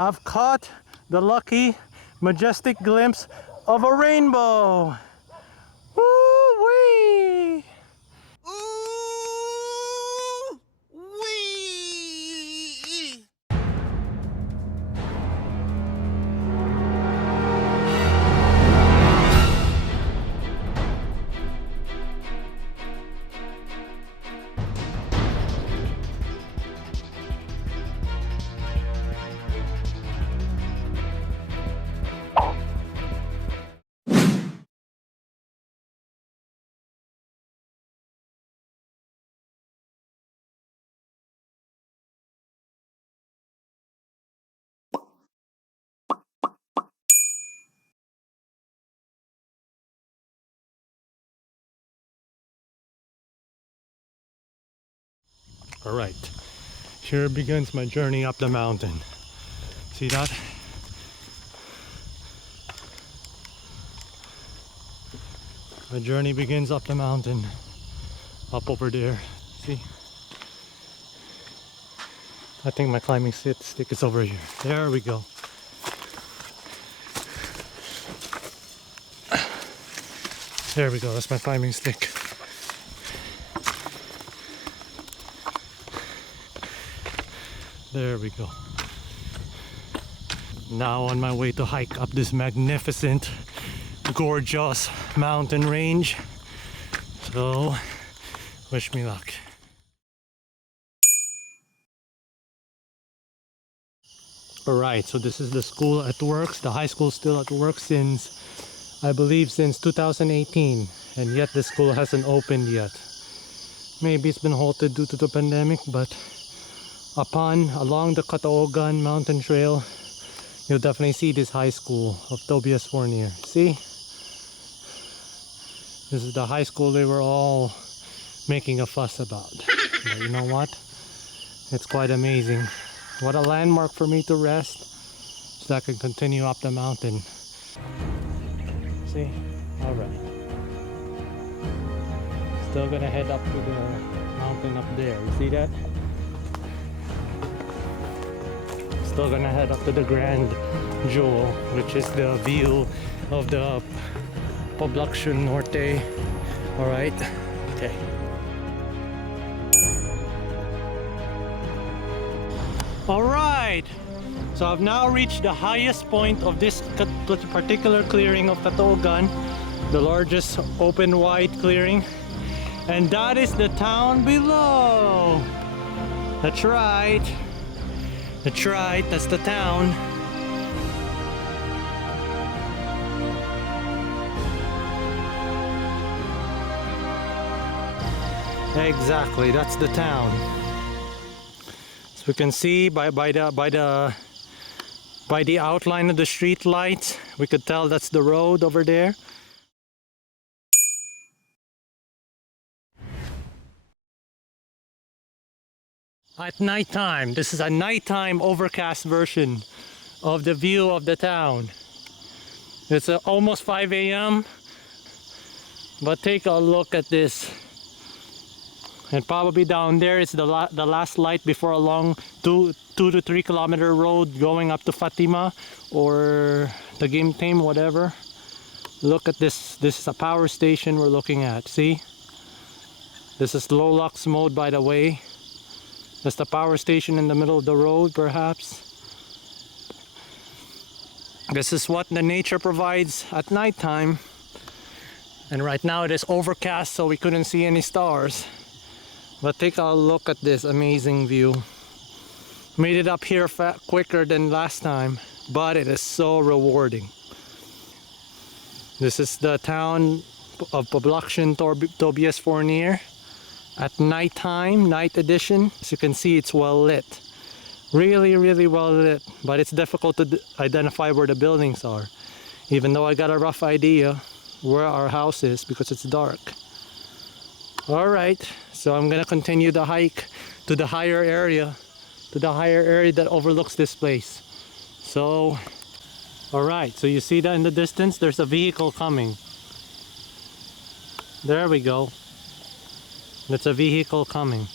I've caught the lucky, majestic glimpse of a rainbow. Woo-wee! Ooh-wee! All right, here begins my journey up the mountain. See that? My journey begins up the mountain, up over there. See? I think my climbing stick is over here. There we go. There we go, that's my climbing stick. There we go. Now on my way to hike up this magnificent, gorgeous mountain range. So, wish me luck. Alright, so this is the school at work. The high school still at work since, I believe, since 2018. And yet the school hasn't opened yet. Maybe it's been halted due to the pandemic, but along the Catoogan mountain trail, you'll definitely see this high school of Tobias Fornier. See? This is the high school they were all making a fuss about. But you know what? It's quite amazing. What a landmark for me to rest so I can continue up the mountain. See? Alright. Still gonna head up to the mountain up there. You see that? Still gonna head up to the Grand Jewel, which is the view of the Poblacion Norte. Alright? Okay. Alright! So I've now reached the highest point of this particular clearing of Catoogan, the largest open wide clearing. And that is the town below! That's right! That's right, that's the town. Exactly, that's the town. So we can see by the outline of the street lights, we could tell that's the road over there. At nighttime, this is a nighttime overcast version of the view of the town. It's almost 5 a.m. but take a look at this. And probably down there is the last light before a long 2 to 3 kilometer road going up to Fatima or the Gimtim, whatever. Look at this. This is a power station we're looking at. See? This is low lux mode, by the way. That's the power station in the middle of the road, perhaps. This is what the nature provides at nighttime. And right now it is overcast, so we couldn't see any stars. But take a look at this amazing view. Made it up here quicker than last time, but it is so rewarding. This is the town of Poblacion Tobias Fornier. At nighttime, night edition. As you can see, it's well lit. Really, really well lit. But it's difficult to identify where the buildings are. Even though I got a rough idea where our house is because it's dark. Alright, so I'm gonna continue the hike to the higher area. To the higher area that overlooks this place. So, alright, so you see that in the distance? There's a vehicle coming. There we go. That's a vehicle coming.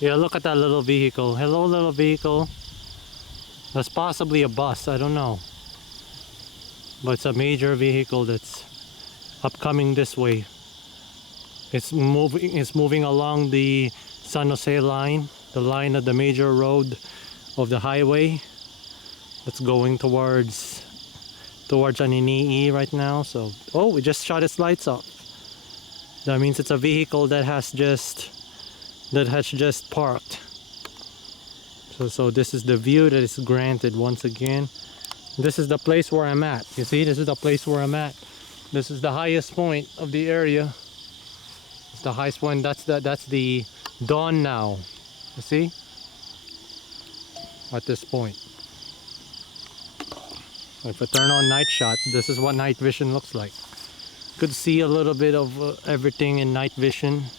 Yeah, look at that little vehicle. Hello, little vehicle. That's possibly a bus, I don't know. But it's a major vehicle that's upcoming this way. It's moving along the San Jose line, the line of the major road of the highway that's going towards Aniny-y right now. So, oh, we just shut its lights off. That means it's a vehicle that has just parked. So this is the view that is granted once again. This is the place where I'm at. You see, this is the place where I'm at. This is the highest point of the area. It's the highest point. That's the dawn now. You see? At this point. If I turn on night shot, this is what night vision looks like. Could see a little bit of everything in night vision.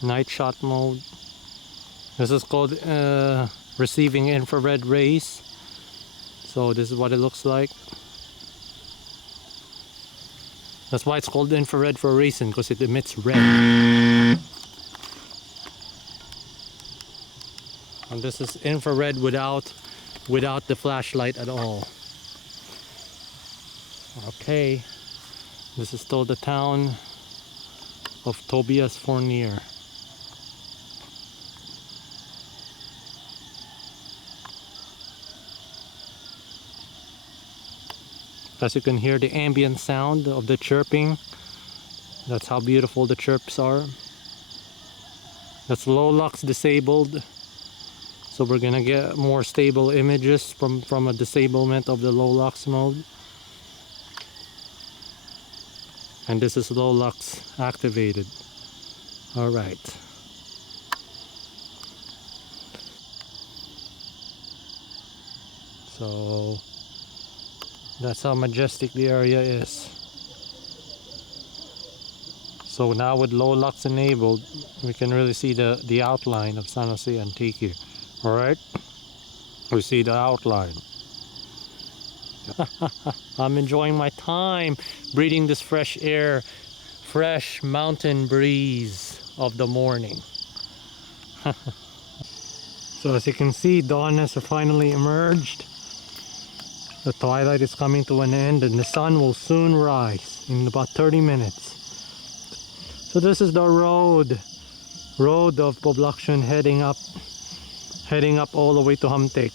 Night shot mode. This is called receiving infrared rays. So this is what it looks like. That's why it's called infrared for a reason, because it emits red. And this is infrared without the flashlight at all. Okay, this is still the town of Tobias Fornier. As you can hear the ambient sound of the chirping. That's how beautiful the chirps are. That's low lux disabled. So we're gonna get more stable images from a disablement of the low lux mode. And this is low lux activated. Alright. So that's how majestic the area is. So now with low lux enabled, we can really see the outline of San Jose Antique. Alright? We see the outline. I'm enjoying my time breathing this fresh air, fresh mountain breeze of the morning. So as you can see, dawn has finally emerged. The twilight is coming to an end and the sun will soon rise in about 30 minutes. So this is the road of Poblacion heading up all the way to Hamtek.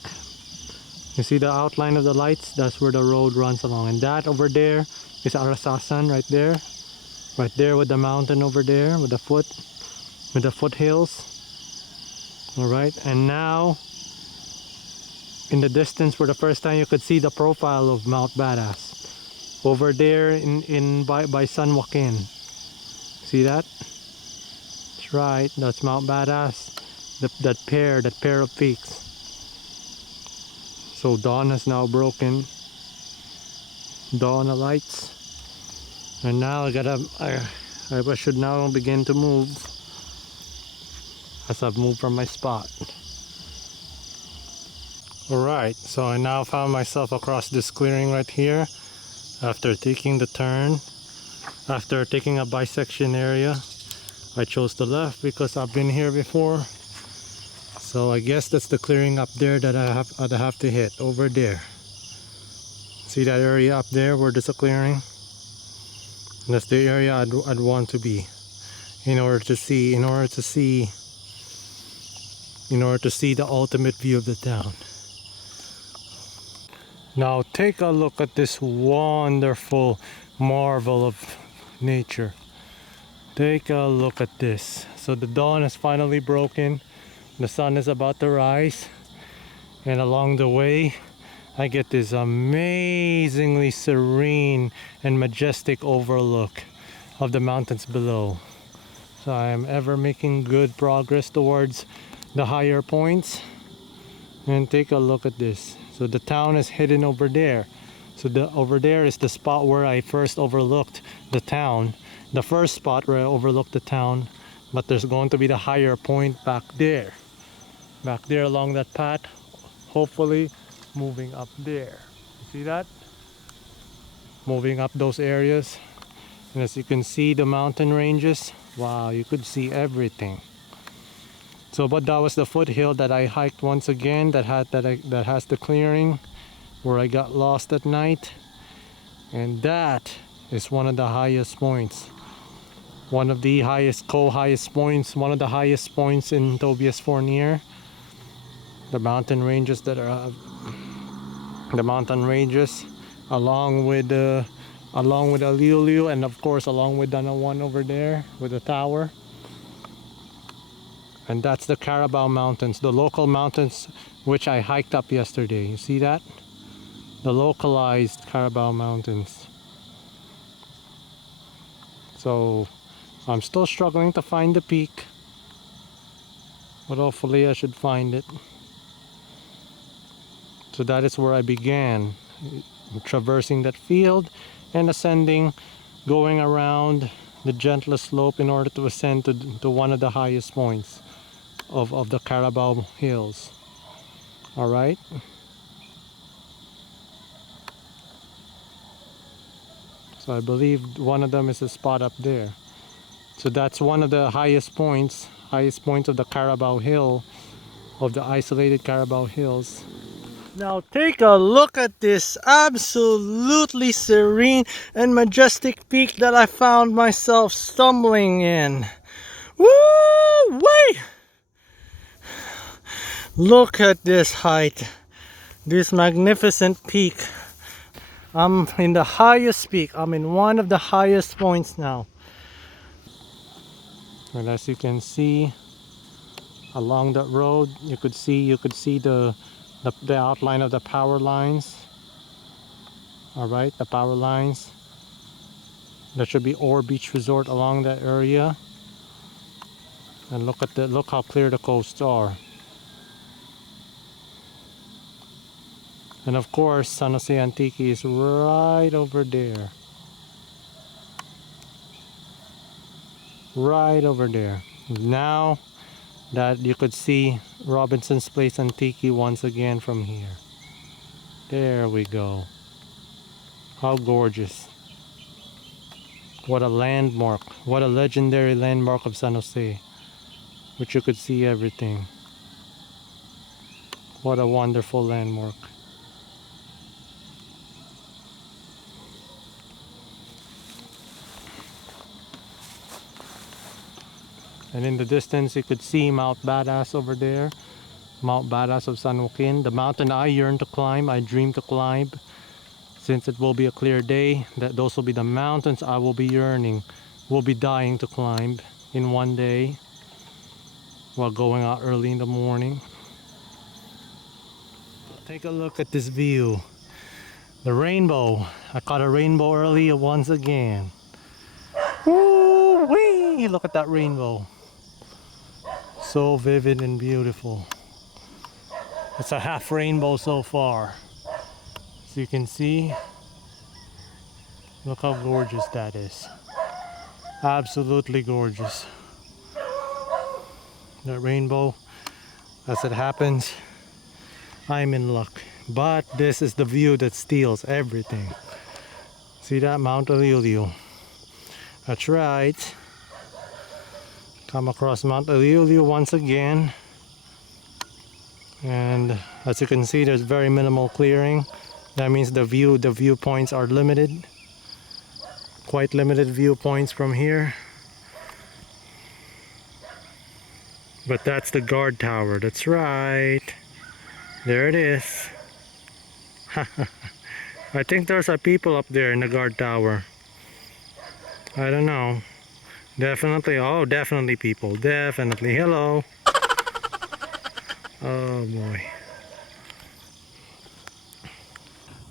You see the outline of the lights? That's where the road runs along. And that over there is Arasasan right there. Right there with the mountain over there with the foothills. Alright, and now in the distance for the first time you could see the profile of Mount Badass. Over there by San Joaquin. See that? That's right, that's Mount Badass. That pair of peaks. So dawn has now broken. Dawn of lights. And now I should now begin to move as I've moved from my spot. Alright, so I now found myself across this clearing right here after taking the turn. After taking a bisection area, I chose the left because I've been here before. So I guess that's the clearing up there that I'd have to hit over there. See that area up there where there's a clearing? That's the area I'd want to be in order to see the ultimate view of the town. Now take a look at this wonderful marvel of nature. Take a look at this. So the dawn has finally broken. The sun is about to rise. And along the way, I get this amazingly serene and majestic overlook of the mountains below. So I am ever making good progress towards the higher points. And take a look at this. So the town is hidden over there. So over there is the spot where I first overlooked the town. The first spot where I overlooked the town. But there's going to be the higher point back there. Back there along that path. Hopefully moving up there. You see that? Moving up those areas. And as you can see the mountain ranges. Wow, you could see everything. So, but that was the foothill that I hiked once again. That has the clearing where I got lost at night, and that is one of the highest points. One of the highest points. One of the highest points in Tobias Fornier. The mountain ranges that are along with Aliwliw, and of course along with Aniny-y over there with the tower. And that's the Carabao Mountains, the local mountains which I hiked up yesterday. You see that? The localized Carabao Mountains. So I'm still struggling to find the peak, but hopefully I should find it. So that is where I began, traversing that field and ascending, going around the gentlest slope in order to ascend to one of the highest points of the Carabao Hills. All right. So I believe one of them is a spot up there. So that's one of the highest points of the Carabao Hill, of the isolated Carabao Hills. Now take a look at this absolutely serene and majestic peak that I found myself stumbling in. Woo-wee! Look at this height, this magnificent peak. I'm in the highest peak. I'm in one of the highest points now. And as you can see, along that road, you could see the outline of the power lines. All right, the power lines. There should be Ore Beach Resort along that area. And look how clear the coasts are. And of course, San Jose Antique is right over there. Right over there. Now that you could see Robinson's Place Antique once again from here. There we go. How gorgeous. What a landmark. What a legendary landmark of San Jose. Which you could see everything. What a wonderful landmark. And in the distance you could see Mount Badass over there. Mount Badass of San Joaquin. The mountain I yearn to climb, I dream to climb. Since it will be a clear day, those will be the mountains I will be yearning, will be dying to climb in one day while going out early in the morning. Take a look at this view. The rainbow. I caught a rainbow earlier once again. Woo-wee! Look at that rainbow. So vivid and beautiful. It's a half rainbow so far. So you can see, look how gorgeous that is. Absolutely gorgeous. That rainbow, as it happens, I'm in luck. But this is the view that steals everything. See that? Mount Aliwliw. That's right. Come across Mount Aliwliw once again. And as you can see, there's very minimal clearing. That means the viewpoints are limited. Quite limited viewpoints from here. But that's the guard tower. That's right. There it is. I think there's a people up there in the guard tower. I don't know. Definitely, oh, definitely people. Definitely. Hello. Oh boy.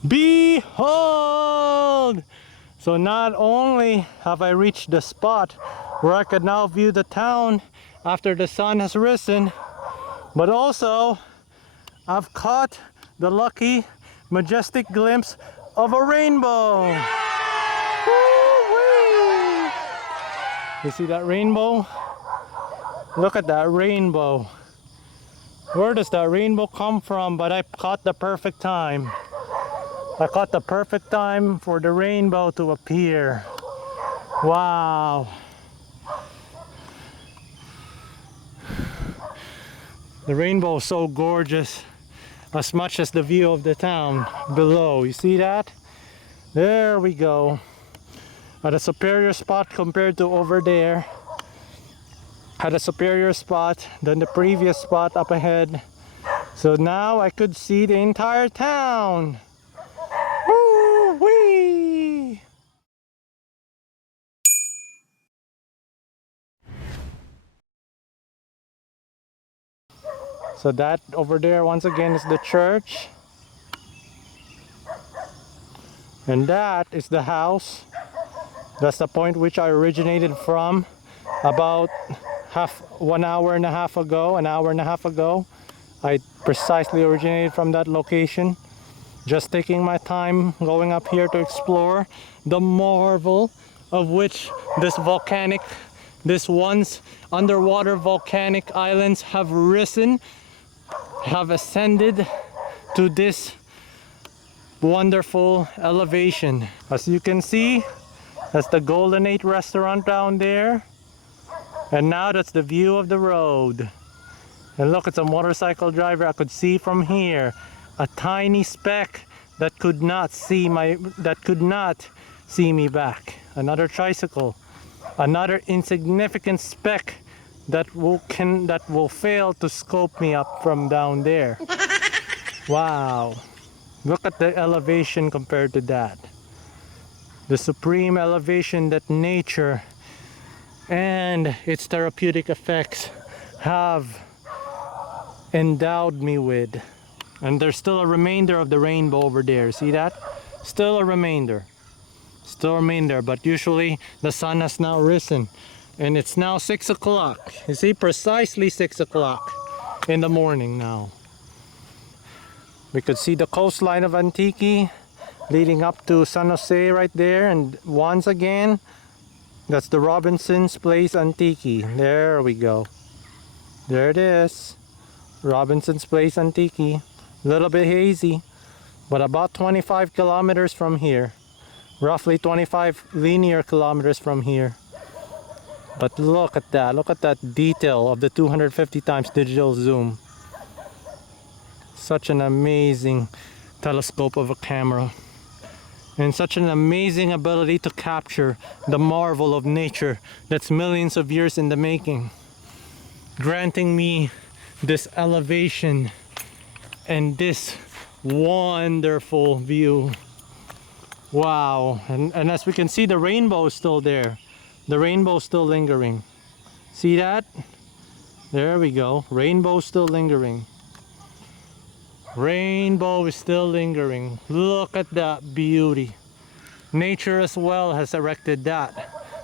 Behold! So not only have I reached the spot where I could now view the town after the sun has risen, but also I've caught the lucky, majestic glimpse of a rainbow. Woo-wee! You see that rainbow? Look at that rainbow. Where does that rainbow come from? But I caught the perfect time. I caught the perfect time for the rainbow to appear. Wow. The rainbow is so gorgeous, as much as the view of the town below. You see that? There we go. At a superior spot compared to over there. Had a superior spot than the previous spot up ahead. So now I could see the entire town. Woo-wee! So that over there once again is the church. And that is the house. That's the point which I originated from about an hour and a half ago. I precisely originated from that location. Just taking my time going up here to explore the marvel of which this once underwater volcanic islands have risen, have ascended to this wonderful elevation. As you can see, that's the Golden 8 restaurant down there. And now that's the view of the road. And look, it's a motorcycle driver. I could see from here a tiny speck that could not see me back. Another tricycle, another insignificant speck that will fail to scope me up from down there. Wow, look at the elevation compared to that. The supreme elevation that nature and its therapeutic effects have endowed me with. And there's still a remainder of the rainbow over there. See that? Still a remainder. Still remain there, but usually the sun has now risen and it's now 6 o'clock. You see, precisely 6 o'clock in the morning now. We could see the coastline of Aniny-y leading up to San Jose right there, and once again that's the Robinson's Place Aniny-y. There we go. There it is. Robinson's Place Aniny-y. A little bit hazy, but about 25 kilometers from here. Roughly 25 linear kilometers from here. But look at that detail of the 250 times digital zoom. Such an amazing telescope of a camera. And such an amazing ability to capture the marvel of nature that's millions of years in the making, granting me this elevation and this wonderful view. Wow. And as we can see, the rainbow is still there. The rainbow is still lingering. See that? There we go. Rainbow still lingering. Rainbow is still lingering. Look at that beauty. Nature as well has erected that.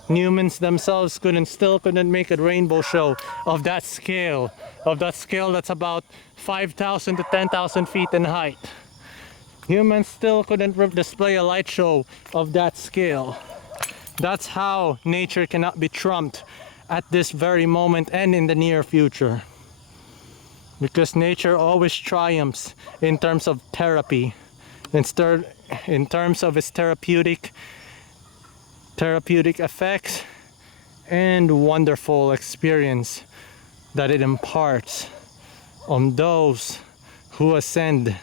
Humans themselves still couldn't make a rainbow show of that scale. That's about 5,000 to 10,000 feet in height. Humans still couldn't display a light show of that scale. That's how nature cannot be trumped at this very moment and in the near future. Because nature always triumphs in terms of therapy, in terms of its therapeutic effects and wonderful experience that it imparts on those who ascend.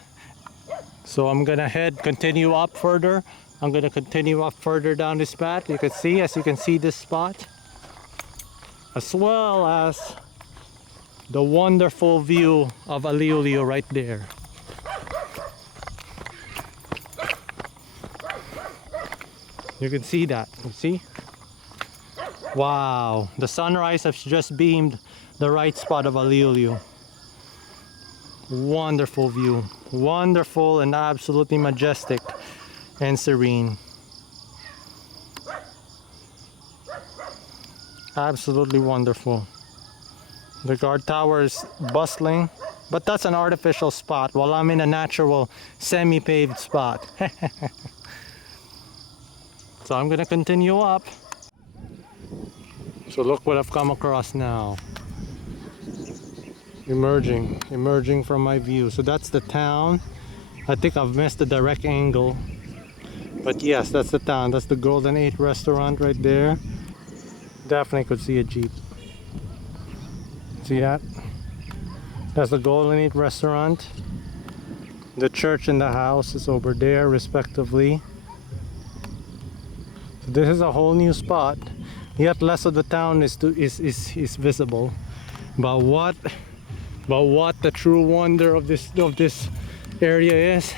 So I'm gonna continue up further. I'm gonna continue up further down this path. You can see this spot, as well as the wonderful view of Aliwliw right there. You can see that. You see? Wow, the sunrise has just beamed the right spot of Aliwliw. Wonderful view, wonderful and absolutely majestic and serene. Absolutely wonderful. The guard tower is bustling, but that's an artificial spot while I'm in a natural semi-paved spot. So I'm gonna continue up. So look what I've come across now. Emerging from my view. So that's the town. I think I've missed the direct angle, but yes, that's the town. That's the Golden 8 restaurant right there. Definitely could see a Jeep. See that? That's the Golden 8 restaurant. The church and the house is over there respectively. So this is a whole new spot. Yet less of the town is visible. But what the true wonder of this area is,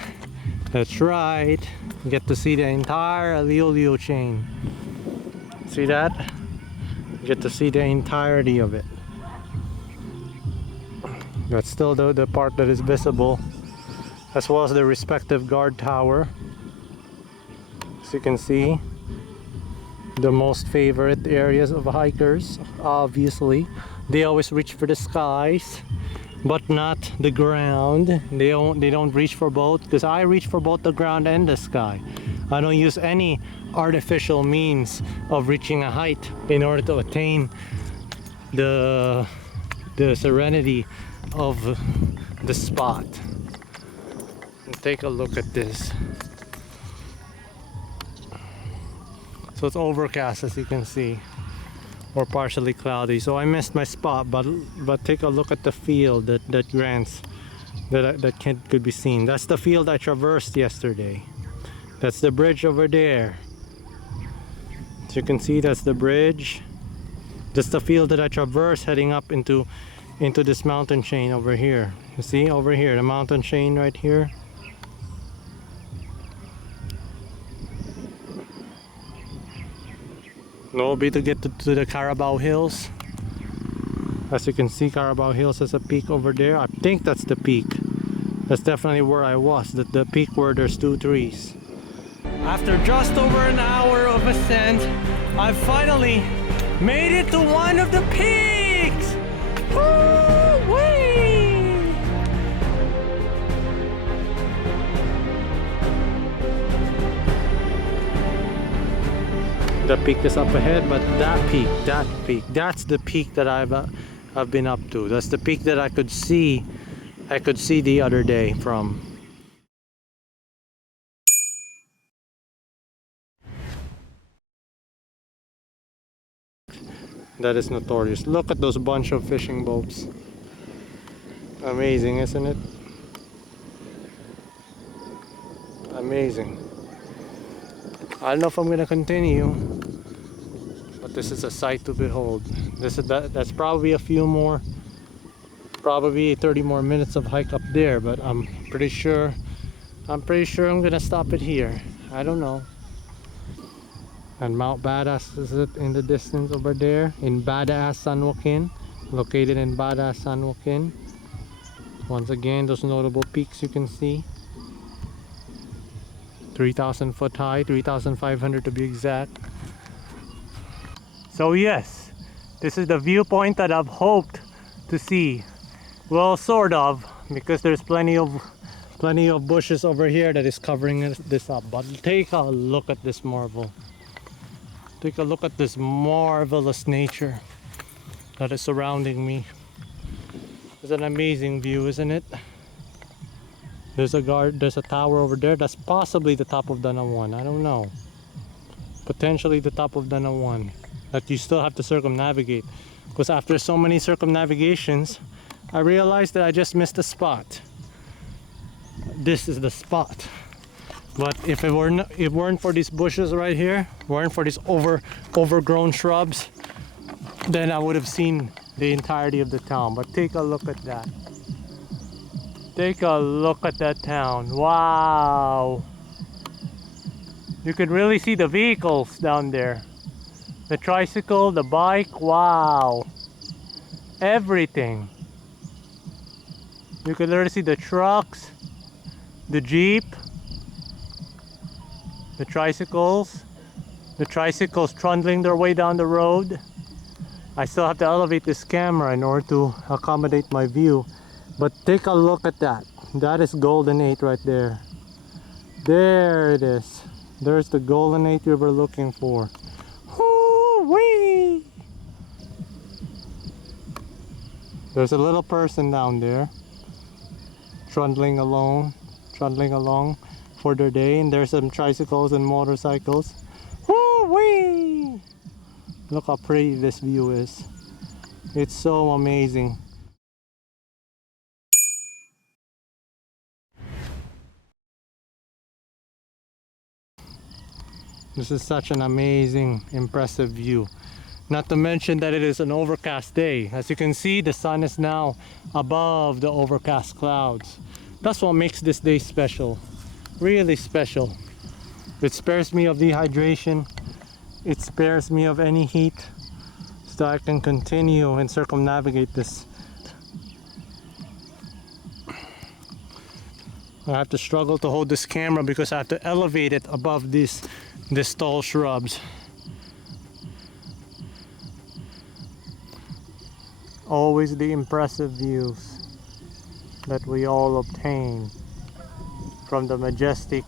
that's right, you get to see the entire Aliwliw chain. See that? You get to see the entirety of it. That's still the part that is visible, as well as the respective guard tower. As you can see, the most favorite areas of hikers, obviously. They always reach for the skies, but not the ground. They don't reach for both, because I reach for both the ground and the sky. I don't use any artificial means of reaching a height in order to attain the serenity of the spot. And take a look at this. So it's overcast, as you can see, or partially cloudy. So I missed my spot, but take a look at the field that grants that could be seen. That's the field I traversed yesterday. That's the bridge over there. As you can see, that's the bridge. That's the field that I traversed heading up into this mountain chain over here. You see over here, the mountain chain right here. No be to get to the Carabao Hills. As you can see, Carabao Hills has a peak over there. I think that's the peak. That's definitely where I was. The peak where there's 2 trees. After just over an hour of ascent, I finally made it to one of the peaks! Woo-wee! The peak is up ahead, but that peak, that's the peak that I've been up to. That's the peak that I could see the other day from. That is notorious. Look at those bunch of fishing boats. Amazing, isn't it? Amazing. I don't know if I'm gonna continue, but this is a sight to behold. That's probably a few more, probably 30 more minutes of hike up there, but I'm pretty sure I'm gonna stop it here. I don't know. And Mount Badass is it in the distance over there in Badass San Joaquin, located in Badass San Joaquin. Once again, those notable peaks you can see. 3,000 foot high, 3,500 to be exact. So yes, this is the viewpoint that I've hoped to see. Well, sort of, because there's plenty of bushes over here that is covering this up. But take a look at this marvel. Take a look at this marvelous nature that is surrounding me. It's an amazing view, isn't it? There's a tower over there. That's possibly the top of Dana 1. I don't know. Potentially the top of Dana 1. That you still have to circumnavigate. Because after so many circumnavigations, I realized that I just missed a spot. This is the spot. But if it weren't for these bushes right here, weren't for these overgrown shrubs, then I would have seen the entirety of the town. But take a look at that. Take a look at that town. Wow! You can really see the vehicles down there. The tricycle, the bike, wow! Everything. You can literally see the trucks, the Jeep, the tricycles trundling their way down the road. I still have to elevate this camera in order to accommodate my view. But take a look at that. That is Golden 8 right there. There it is. There's the Golden 8 we were looking for. Woo-wee! There's a little person down there trundling along for their day, and there's some tricycles and motorcycles. Woo-wee! Look how pretty this view is. It's so amazing. This is such an amazing, impressive view. Not to mention that it is an overcast day. As you can see, the sun is now above the overcast clouds. That's what makes this day special. Really special. It spares me of dehydration. It spares me of any heat, so I can continue and circumnavigate this. I have to struggle to hold this camera because I have to elevate it above these tall shrubs. Always the impressive views that we all obtain from the majestic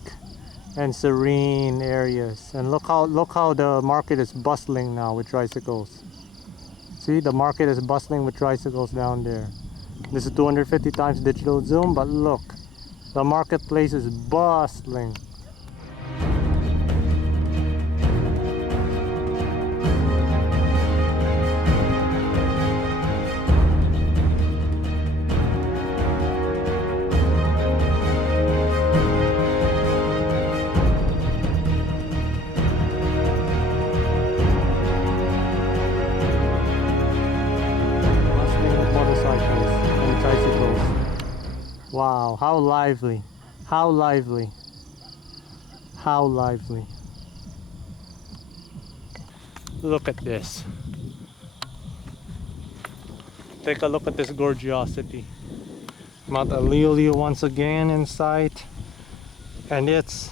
and serene areas. And look how the market is bustling now with tricycles. See, the market is bustling with tricycles down there. This is 250 times digital zoom, but look, the marketplace is bustling. Wow, how lively, how lively, how lively. Look at this. Take a look at this gorgeosity. Mount Aliwliw once again in sight. And its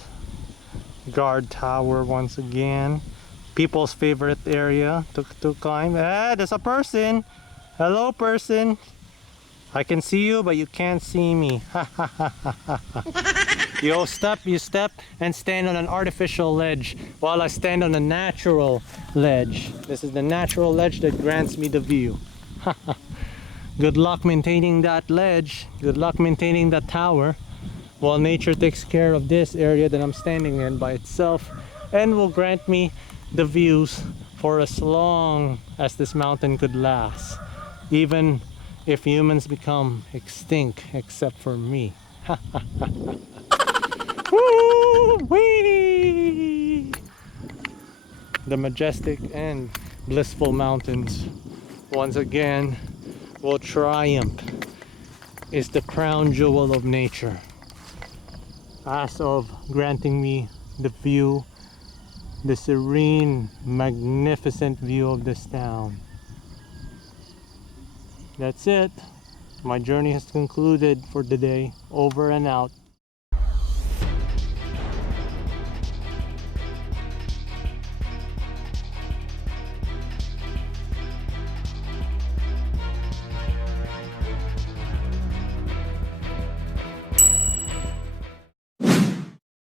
guard tower once again. People's favorite area to climb. Ah, there's a person. Hello, person. I can see you, but you can't see me. You step and stand on an artificial ledge while I stand on a natural ledge. This is the natural ledge that grants me the view. Good luck maintaining that ledge. Good luck maintaining that tower while nature takes care of this area that I'm standing in by itself and will grant me the views for as long as this mountain could last. Even if humans become extinct except for me. Woo-wee! The majestic and blissful mountains once again will triumph. Is the crown jewel of nature, as of granting me the view, the serene, magnificent view of this town. That's it. My journey has concluded for the day. Over and out.